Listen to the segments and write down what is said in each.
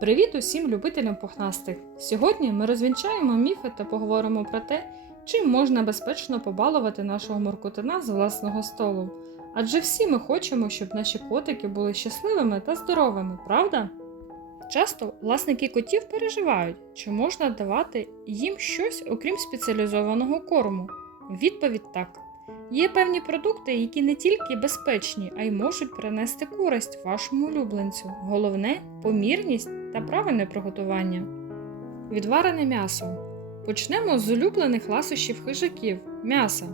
Привіт усім любителям пухнастих! Сьогодні ми розвінчаємо міфи та поговоримо про те, чим можна безпечно побалувати нашого моркотина з власного столу. Адже всі ми хочемо, щоб наші котики були щасливими та здоровими, правда? Часто власники котів переживають, чи можна давати їм щось окрім спеціалізованого корму. Відповідь так. Є певні продукти, які не тільки безпечні, а й можуть принести користь вашому улюбленцю. Головне помірність та правильне приготування. Відварене м'ясо. Почнемо з улюблених ласощів хижаків м'яса.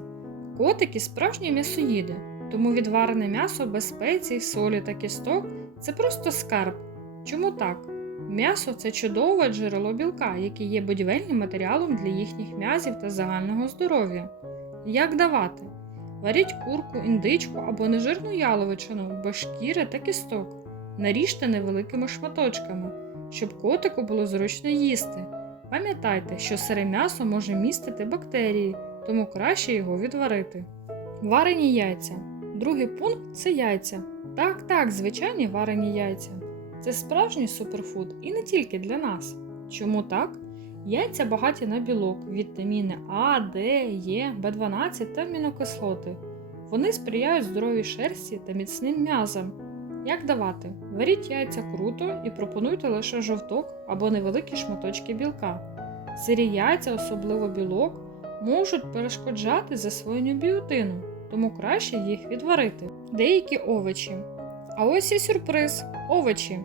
Котики справжні м'ясоїди, тому відварене м'ясо без спецій, солі та кісток це просто скарб. Чому так? М'ясо це чудове джерело білка, яке є будівельним матеріалом для їхніх м'язів та загального здоров'я. Як давати? Варіть курку, індичку або нежирну яловичину без шкіри та кісток. Наріжте невеликими шматочками, щоб котику було зручно їсти. Пам'ятайте, що сире м'ясо може містити бактерії, тому краще його відварити. Варені яйця. Другий пункт це яйця. Так, так, звичайні варені яйця. Це справжній суперфуд і не тільки для нас. Чому так? Яйця багаті на білок, вітаміни А, Д, Е, В12 та амінокислоти. Вони сприяють здоровій шерсті та міцним м'язам. Як давати? Варіть яйця круто і пропонуйте лише жовток або невеликі шматочки білка. Сирі яйця, особливо білок, можуть перешкоджати засвоєнню біотину, тому краще їх відварити. Деякі овочі. А ось і сюрприз овочі.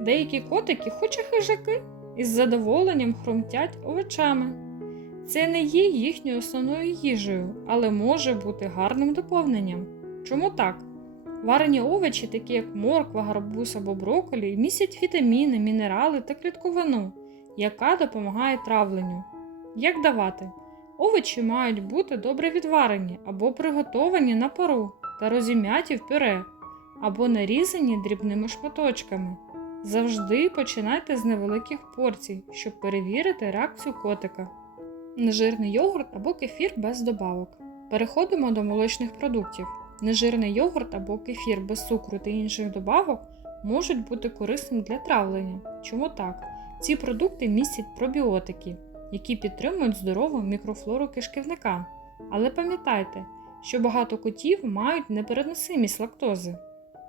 Деякі котики, хоч і хижаки, із задоволенням хрумтять овочами. Це не є їхньою основною їжею, але може бути гарним доповненням. Чому так? Варені овочі, такі як морква, гарбуз або брокколі, містять вітаміни, мінерали та клітковину, яка допомагає травленню. Як давати? Овочі мають бути добре відварені або приготовані на пару та розім'яті в пюре, або нарізані дрібними шматочками. Завжди починайте з невеликих порцій, щоб перевірити реакцію котика. Нежирний йогурт або кефір без добавок. Переходимо до молочних продуктів. Нежирний йогурт або кефір без цукру та інших добавок можуть бути корисним для травлення. Чому так? Ці продукти містять пробіотики, які підтримують здорову мікрофлору кишківника. Але пам'ятайте, що багато котів мають непереносимість лактози.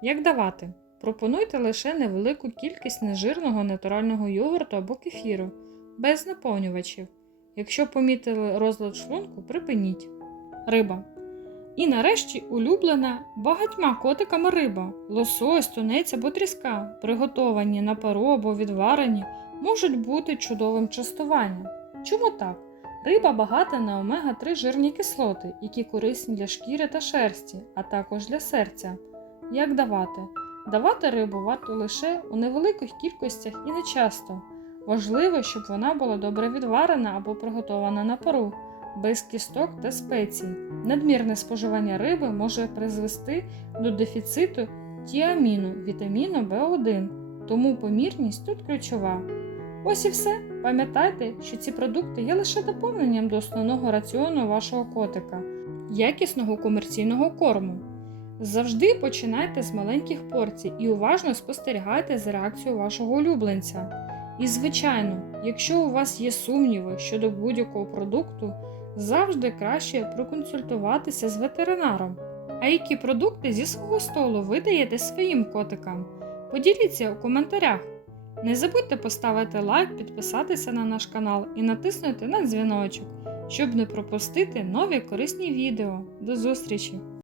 Як давати? Пропонуйте лише невелику кількість нежирного натурального йогурту або кефіру, без наповнювачів. Якщо помітили розлад шлунку, припиніть. Риба. І нарешті улюблена багатьма котиками риба, лосось, тунець або тріска, приготовані на пару або відварені, можуть бути чудовим частуванням. Чому так? Риба багата на омега-3 жирні кислоти, які корисні для шкіри та шерсті, а також для серця. Як давати? Давати рибу варто лише у невеликих кількостях і не часто. Важливо, щоб вона була добре відварена або приготована на пару, без кісток та спецій. Надмірне споживання риби може призвести до дефіциту тіаміну, вітаміну В1, тому помірність тут ключова. Ось і все. Пам'ятайте, що ці продукти є лише доповненням до основного раціону вашого котика, якісного комерційного корму. Завжди починайте з маленьких порцій і уважно спостерігайте за реакцією вашого улюбленця. І, звичайно, якщо у вас є сумніви щодо будь-якого продукту, завжди краще проконсультуватися з ветеринаром. А які продукти зі свого столу ви даєте своїм котикам? Поділіться у коментарях. Не забудьте поставити лайк, підписатися на наш канал і натиснути на дзвіночок, щоб не пропустити нові корисні відео. До зустрічі!